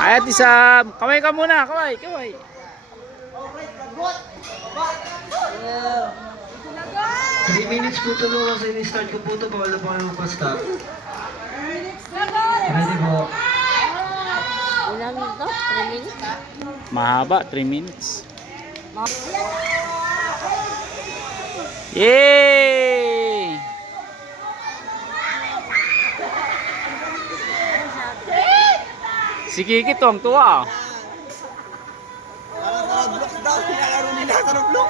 Ay, Ate Sam. Kaway ka muna. Kaway, kaway. Yeah. 3 minutes po ito no, kasi ni-start ko po ito, bawal na po kayo magpa-stop. Ready po. Ilang minuto? 3 minutes? Mahaba, 3 minutes. Yay! Si Kiki tuwang-tuwa. Parang sa Roblox daw, nilalaro nila sa Roblox.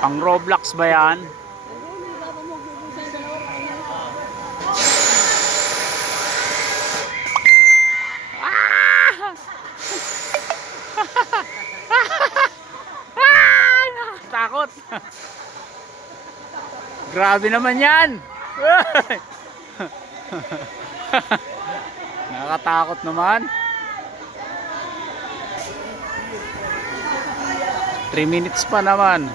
Pang Roblox ba yan? Takot. Grabe naman yan. Nakakatakot naman. 3 minutes pa naman.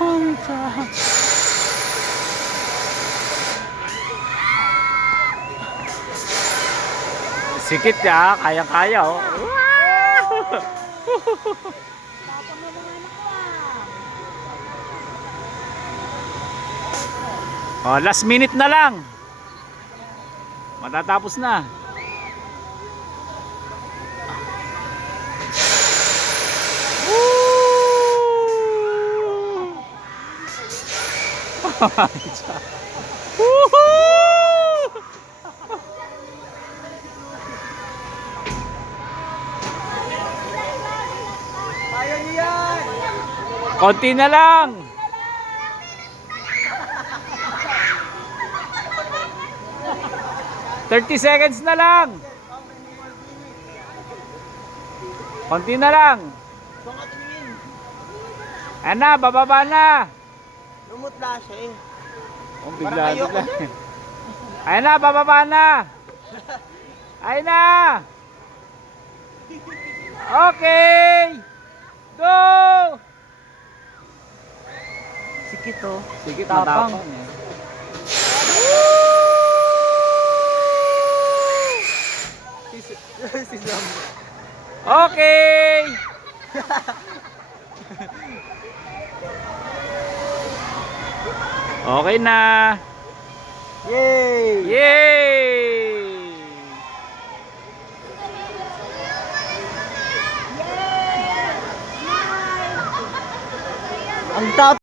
Oh my God. Sikit ya, kaya-kaya oh. Oh, last minute na lang. Matatapos na. Kaya niyo yan! Konti na lang. $30 seconds na lang. Konti na lang. Ayan na, bababa na. Lumutla siya eh. Oh, bigla. Ayan na, bababa na. Ayan na. Okay. Go. Sikit oh. Sige, Tapang. matapang eh. Si Sam. Okay. Okay na. Yay! Yay! Ang tap